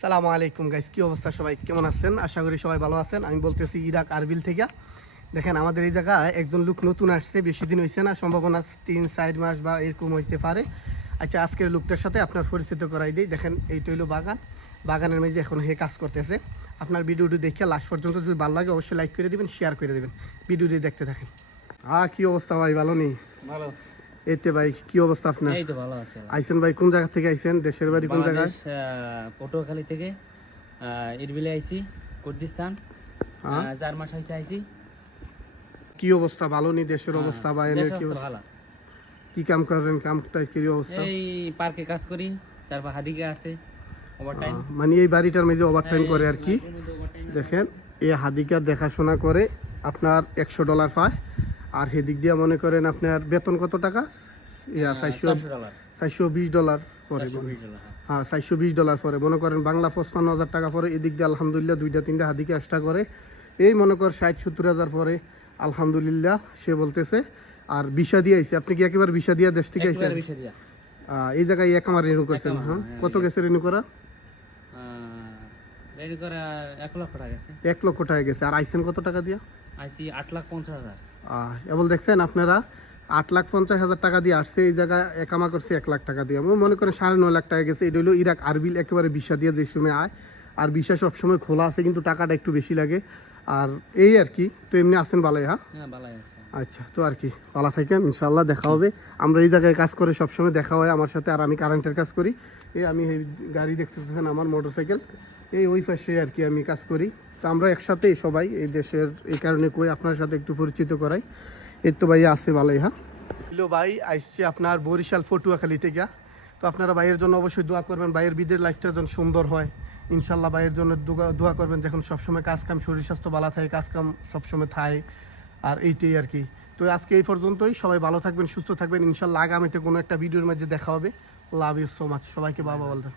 সালামু আলাইকুম গাইস, কি অবস্থা? সবাই কেমন আছেন? আশা করি সবাই ভালো আছেন। আমি বলতেছি ইরাক আরবিল থেকে। দেখেন, আমাদের এই জায়গায় একজন লোক নতুন আসছে, বেশি দিন হয়েছে না, সম্ভাবনা 3-4 মাস বা এরকম হইতে পারে। আচ্ছা, আজকের লোকটার সাথে আপনার পরিচিত করাই দিই। দেখেন, এইটা হইলো বাগানের মাঝে এখন হে কাজ করতেছে। আপনার ভিডিওটি দেখে লাস্ট পর্যন্ত যদি ভালো লাগে অবশ্যই লাইক করে দেবেন, শেয়ার করে দেবেন। ভিডিওটি দেখতে থাকেন। কি অবস্থা ভাই? ভালো নেই? ভালো। এইতে ভাই, কি অবস্থা আপনার? এই তো ভালো আছে। আইছেন ভাই কোন জায়গা থেকে আইছেন? দেশের বাড়ি কোন জায়গায়? পটুয়াখালী থেকে ইরবিলে আইছি, কুর্দিস্তান। 4 মাস হয়েছে আইছি। কি অবস্থা? ভালো নেই দেশের অবস্থা বা এনে কি ভালো? কি কাম করেন? কামটা কি অবস্থা? এই পার্কে কাজ করি, তারপর হাদিকে আছে ওভারটাইম। মানে এই বাড়িটার মধ্যে ওভারটাইম করে আর কি। দেখেন, এই হাদিকা দেখাশোনা করে আপনার $100 পায়। আর সেদিক দিয়ে মনে করেন আপনার বেতন কত টাকা? $420 পরে। হ্যাঁ, $420 পরে মনে করেন বাংলা 55,000 টাকা পরে। এদিক দিয়ে আলহামদুলিল্লাহ 2-3টা হাদিকে এক্সট্রা করে। এই মনে কর 60-70 হাজার পরে আলহামদুলিল্লাহ সে বলতেছে। আর ভিসা দিয়ে আইছে। আপনি কি একেবারে ভিসা দিয়া দেশ থেকে আইছেন? এই জায়গায় এক আমার রেনু করছেন? হ্যাঁ, কত গেছে রেনু করা? 1 লক্ষ টাকা গেছে। আর আইসেন কত টাকা দিয়া? আইছি 8,50,000। এবার দেখছেন আপনারা, 8,50,000 টাকা দিয়ে আসছে। এই জায়গায় একামা করছে 1 লাখ টাকা দিয়ে। আমি মনে করেন 9.5 লাখ টাকা গেছে। এটা হলো ইরাক আরবিল, একেবারে ভিসা দিয়ে যে সময় আয়। আর ভিসা সবসময় খোলা আছে, কিন্তু টাকাটা একটু বেশি লাগে। আর এই আর কি। তো এমনি আসেন ভালোই? হ্যাঁ, ভালোই আছে। আচ্ছা, তো আর কি, ভালো থাকেন, ইনশাল্লাহ দেখা হবে। আমরা এই জায়গায় কাজ করে সবসময় দেখা হয় আমার সাথে। আর আমি কারেন্টের কাজ করি। আমি এই গাড়ি দেখতেছেন, আমার মোটরসাইকেল, ওই পাশে আর কি আমি কাজ করি। তো আমরা একসাথেই সবাই এই দেশের, এই কারণে কই আপনার সাথে একটু পরিচিত করাই। এর তো ভাই আছে ভালোই। হ্যাঁ, হ্যালো ভাই, আসছে আপনার বরিশাল পটুয়াখালী থেকে। তো আপনারা ভাইয়ের জন্য অবশ্যই দোয়া করবেন, ভাইয়ের বিদের লাইফটা যেন সুন্দর হয়। ইনশাল্লাহ ভাইয়ের জন্য দোয়া করবেন, যখন সবসময় কাজ কাম, শরীর স্বাস্থ্য ভালো থাকে, কাজ কাম সবসময় থাকে। আর এইটাই আর কি। তো আজকে এই পর্যন্তই। সবাই ভালো থাকবেন, সুস্থ থাকবেন। ইনশাল্লাহ আগামীতে কোনো একটা ভিডিওর মধ্যে দেখা হবে। Love you so much. সবাইকে বাবা বলতেন।